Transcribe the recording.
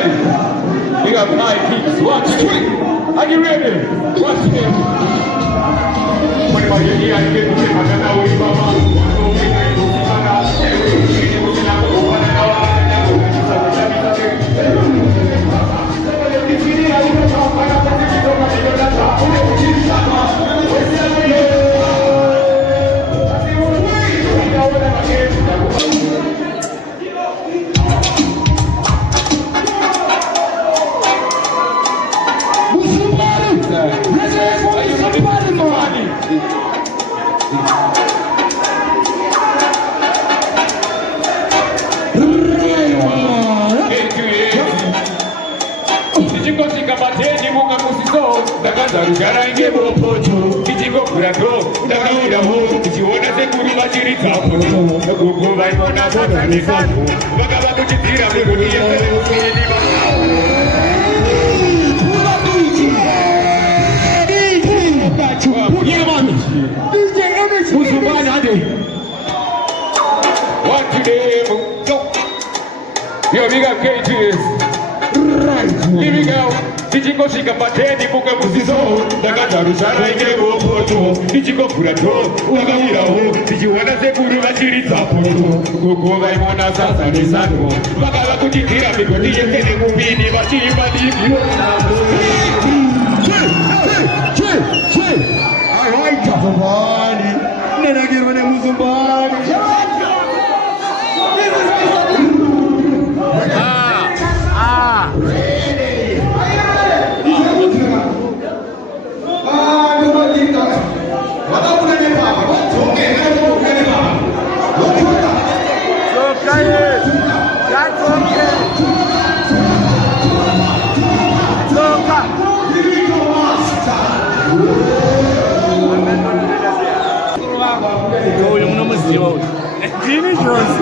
guys. We got 5 peeps. Watch it. Are you ready? Watch it. Yo, we got cages. Right. Here we go. Tichiko shikapateni muka musizo. Dakaza rushara ingebo poto. Tichiko kurato. Dakamira ho. Tichiwana sekuru vachiri tapoto. Koko vaimona sasa nesano. Vakava kuchitira migodi yekene muvini vachiri madiki. Alright, Kafavani. Nenagirwane muzumbani. Dini Jones,